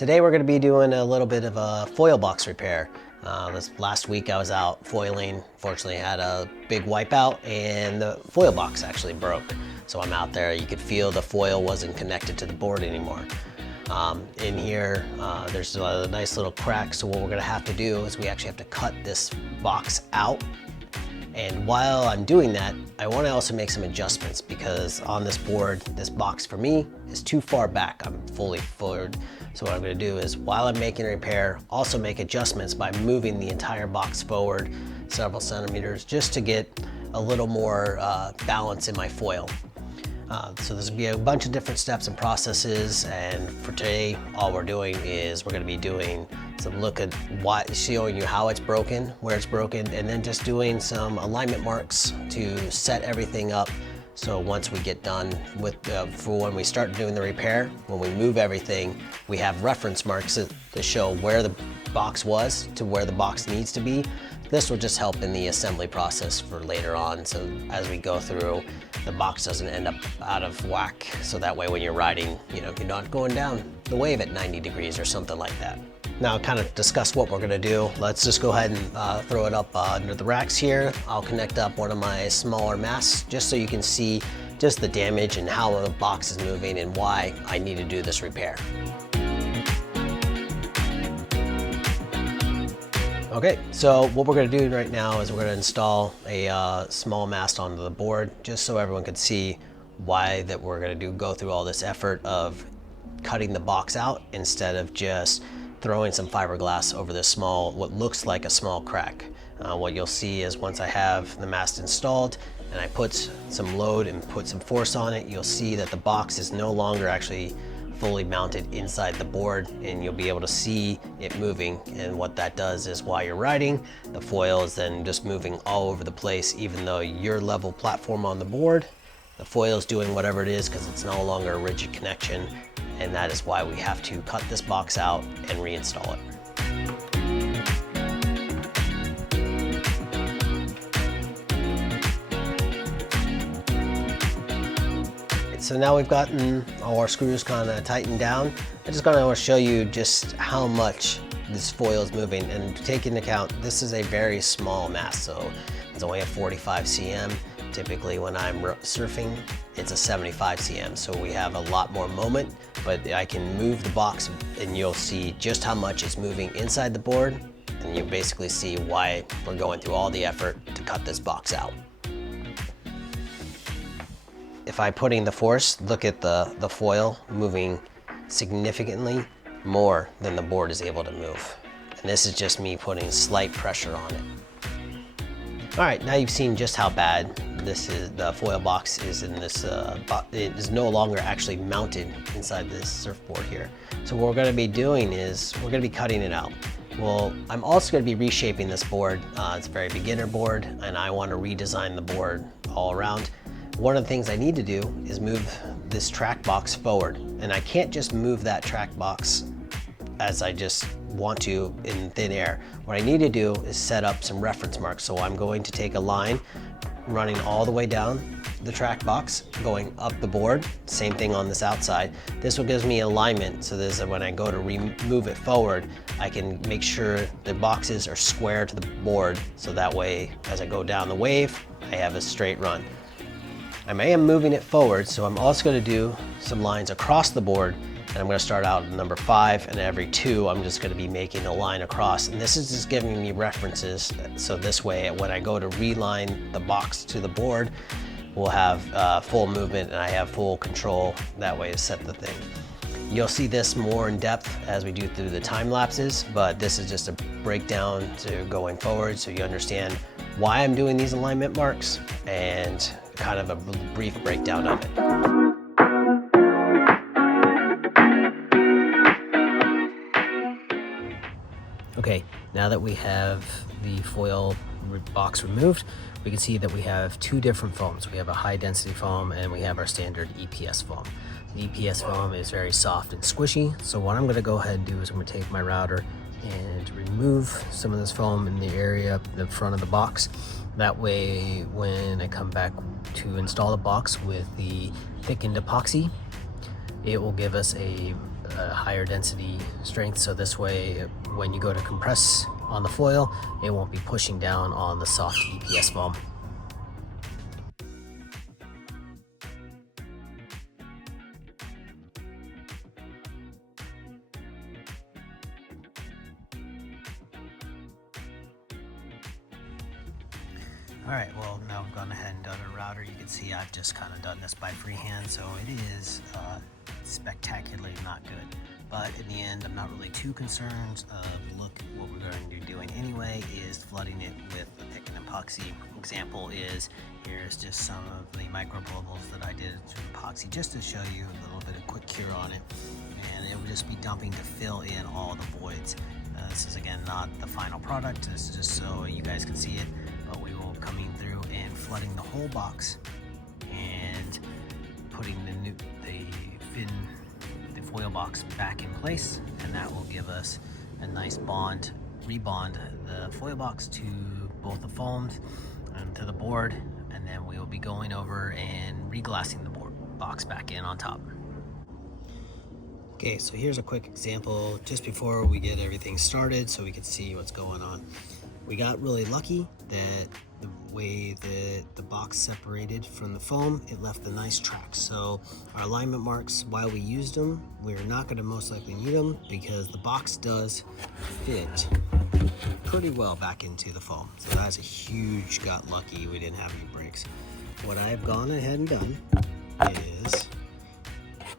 Today we're going to be doing a little bit of a foil box repair. This last week I was out foiling. Fortunately I had a big wipeout and the foil box actually broke. So I'm out there, you could feel the foil wasn't connected to the board anymore. In here there's a nice little crack, so what we're going to have to do is we actually have to cut this box out. And while I'm doing that, I want to also make some adjustments because on this board, this box for me is too far back. I'm fully forward. So what I'm going to do is while I'm making a repair, also make adjustments by moving the entire box forward several centimeters just to get a little more balance in my foil. So there's going to be a bunch of different steps and processes, and for today all we're doing is we're going to be doing some look at showing you how it's broken, where it's broken, and then just doing some alignment marks to set everything up. So once we get done with for when we start doing the repair, when we move everything, we have reference marks to show where the box was to where the box needs to be. This will just help in the assembly process for later on, so as we go through, the box doesn't end up out of whack, so that way when you're riding, you're not going down the wave at 90 degrees or something like that. Now, kind of discuss what we're going to do. Let's just go ahead and throw it up under the racks here. I'll connect up one of my smaller masts just so you can see just the damage and how the box is moving and why I need to do this repair. Okay, so what we're going to do right now is we're going to install a small mast onto the board just so everyone can see why that we're going to go through all this effort of cutting the box out instead of just throwing some fiberglass over this small, what looks like a small crack. What you'll see is once I have the mast installed and I put some load and put some force on it, you'll see that the box is no longer actually fully mounted inside the board, and you'll be able to see it moving. And what that does is while you're riding, the foil is then just moving all over the place. Even though your level platform on the board, the foil is doing whatever it is because it's no longer a rigid connection, and that is why we have to cut this box out and reinstall it. So now we've gotten all our screws kind of tightened down. I just want to show you just how much this foil is moving, and take into account this is a very small mast, so it's only a 45 cm. Typically when I'm surfing, it's a 75 cm, so we have a lot more moment, but I can move the box and you'll see just how much is moving inside the board, and you basically see why we're going through all the effort to cut this box out. If I'm putting the force, look at the foil moving significantly more than the board is able to move. And this is just me putting slight pressure on it. All right, now you've seen just how bad this is. The foil box is in this, it is no longer actually mounted inside this surfboard here. So what we're gonna be doing is we're gonna be cutting it out. Well, I'm also gonna be reshaping this board. It's a very beginner board, and I wanna redesign the board all around. One of the things I need to do is move this track box forward, and I can't just move that track box as I just want to in thin air. What I need to do is set up some reference marks. So I'm going to take a line running all the way down the track box, going up the board, same thing on this outside. This will give me alignment, so this is when I go to move it forward, I can make sure the boxes are square to the board, so that way as I go down the wave, I have a straight run. I am moving it forward, so I'm also going to do some lines across the board, and I'm going to start out at number 5, and every 2 I'm just going to be making a line across, and this is just giving me references, so this way when I go to reline the box to the board, we'll have full movement and I have full control that way to set the thing. You'll see this more in depth as we do through the time lapses, but this is just a breakdown to going forward so you understand why I'm doing these alignment marks and kind of a brief breakdown of it. Okay, now that we have the foil box removed, we can see that we have 2 different foams. We have a high density foam and we have our standard EPS foam. The EPS foam is very soft and squishy, so what I'm going to go ahead and do is I'm going to take my router and remove some of this foam in the area, the front of the box. That way, when I come back to install the box with the thickened epoxy, it will give us a a higher density strength, so this way when you go to compress on the foil, it won't be pushing down on the soft EPS foam. Alright, well, now I've gone ahead and done a router. You can see I've just kind of done this by freehand, so it is spectacularly not good. But in the end, I'm not really too concerned. Look, what we're going to be doing anyway is flooding it with the thickened epoxy. Example is, here's just some of the micro bubbles that I did through epoxy, just to show you a little bit of quick cure on it. And it will just be dumping to fill in all the voids. This is again not the final product, this is just so you guys can see it, but we will coming through and flooding the whole box and putting the foil box back in place, and that will give us a nice rebond the foil box to both the foams and to the board, and then we will be going over and reglassing the box back in on top. Okay, so here's a quick example just before we get everything started so we can see what's going on. We got really lucky that the way that the box separated from the foam, it left a nice track. So our alignment marks, while we used them, we're not going to most likely need them because the box does fit pretty well back into the foam. So that's a huge, got lucky we didn't have any breaks. What I've gone ahead and done is,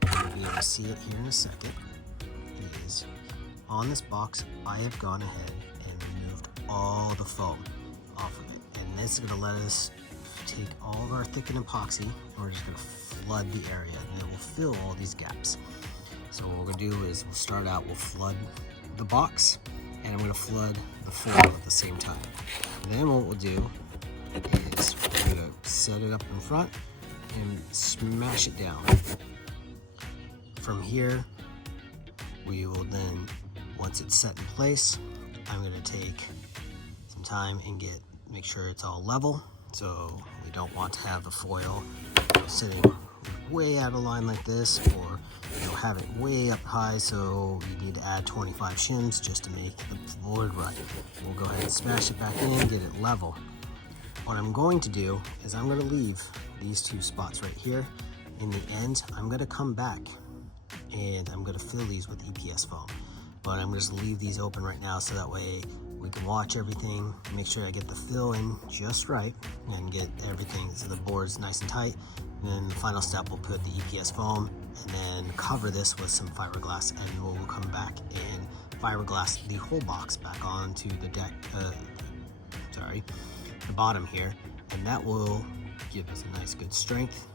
you'll be able to see it here in a second, is on this box I have gone ahead and removed all the foam off of it, and this is going to let us take all of our thickened epoxy and we're just going to flood the area, and it will fill all these gaps. So what we're going to do is we'll start out, we'll flood the box, and I'm going to flood the foil at the same time. And then what we'll do is we're going to set it up in front and smash it down. From here, we will then, once it's set in place, I'm going to take some time and make sure it's all level. So we don't want to have the foil sitting way out of line like this, or have it way up high, so you need to add 25 shims just to make the board right. We'll go ahead and smash it back in, get it level. What I'm going to do is I'm going to leave these two spots right here. In the end, I'm going to come back and I'm going to fill these with EPS foam. But I'm just leave these open right now so that way we can watch everything, make sure I get the fill in just right, and get everything so the board's nice and tight. And then the final step, we'll put the EPS foam and then cover this with some fiberglass, and we'll come back and fiberglass the whole box back onto the deck, the bottom here, and that will give us a nice good strength,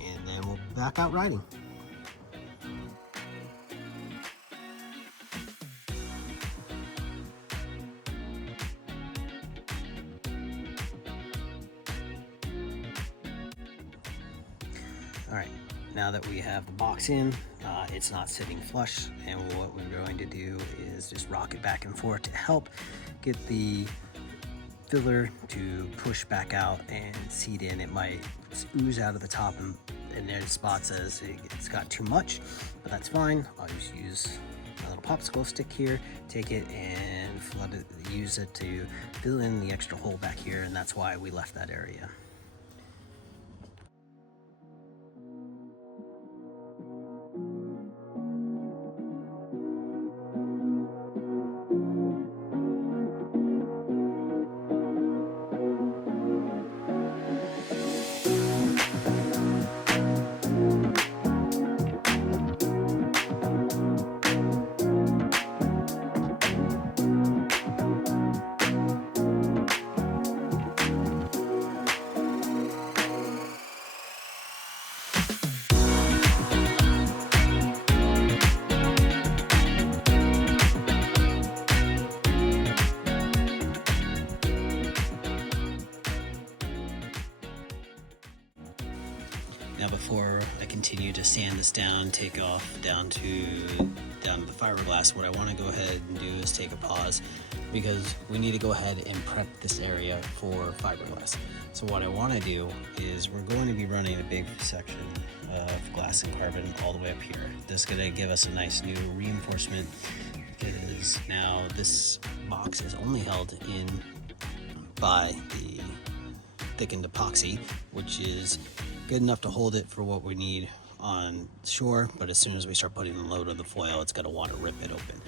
and then we'll back out riding. All right, now that we have the box in, it's not sitting flush, and what we're going to do is just rock it back and forth to help get the filler to push back out and seat in. It might ooze out of the top, and there's spots as it's got too much, but that's fine. I'll just use my little popsicle stick here, take it and flood it, use it to fill in the extra hole back here, and that's why we left that area. Now before I continue to sand this down, take off down to the fiberglass, what I want to go ahead and do is take a pause, because we need to go ahead and prep this area for fiberglass. So what I want to do is we're going to be running a big section of glass and carbon all the way up here. This is going to give us a nice new reinforcement, because now this box is only held in by the thickened epoxy, which is good enough to hold it for what we need on shore, but as soon as we start putting the load on the foil, it's going to want to rip it open.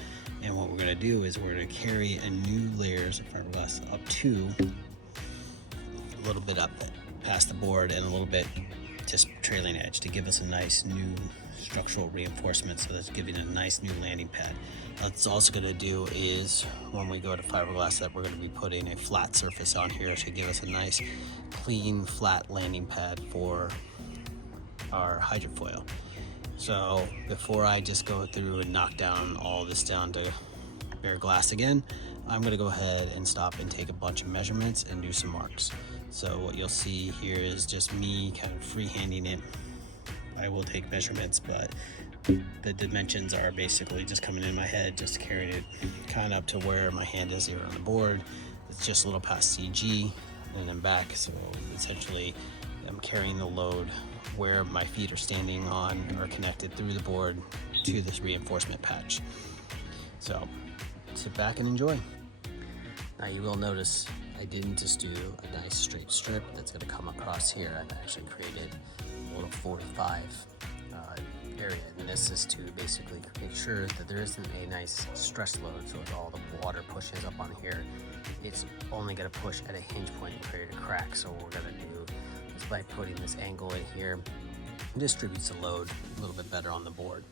And what we're going to do is we're going to carry a new layers of fiberglass up to a little bit up past the board and a little bit just trailing edge to give us a nice new structural reinforcement, so that's giving a nice new landing pad. What it's also going to do is when we go to fiberglass, that we're going to be putting a flat surface on here to give us a nice clean flat landing pad for our hydrofoil. So before I just go through and knock down all this down to bare glass again, I'm going to go ahead and stop and take a bunch of measurements and do some marks. So what you'll see here is just me kind of freehanding it. I will take measurements, but the dimensions are basically just coming in my head, just carrying it kind of up to where my hand is here on the board. It's just a little past CG and then back. So essentially I'm carrying the load where my feet are standing on or connected through the board to this reinforcement patch. So sit back and enjoy. Now you will notice I didn't just do a nice straight strip that's going to come across here. I've actually created a little 45 area, and this is to basically make sure that there isn't a nice stress load, so as all the water pushes up on here, it's only going to push at a hinge point and create a crack. So what we're going to do is by putting this angle in here, it distributes the load a little bit better on the board.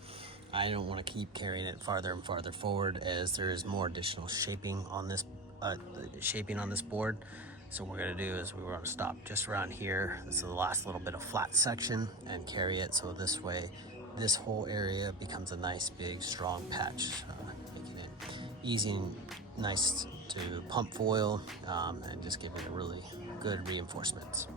I don't want to keep carrying it farther and farther forward, as there is more additional shaping on this board. So what we're going to do is we want to stop just around here. This is the last little bit of flat section, and carry it so this way this whole area becomes a nice big strong patch, making it easy and nice to pump foil, and just giving it really good reinforcements.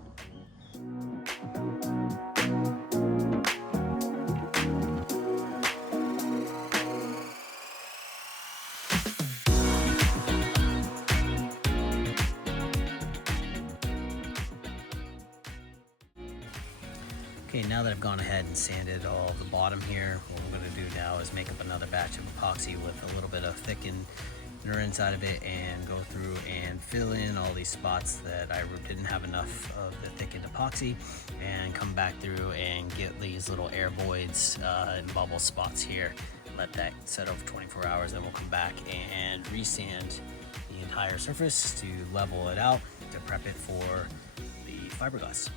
Okay, now that I've gone ahead and sanded all the bottom here, what we're going to do now is make up another batch of epoxy with a little bit of thickener inside of it, and go through and fill in all these spots that I didn't have enough of the thickened epoxy, and come back through and get these little air voids and bubble spots here. Let that set over 24 hours, then we'll come back and resand the entire surface to level it out to prep it for the fiberglass.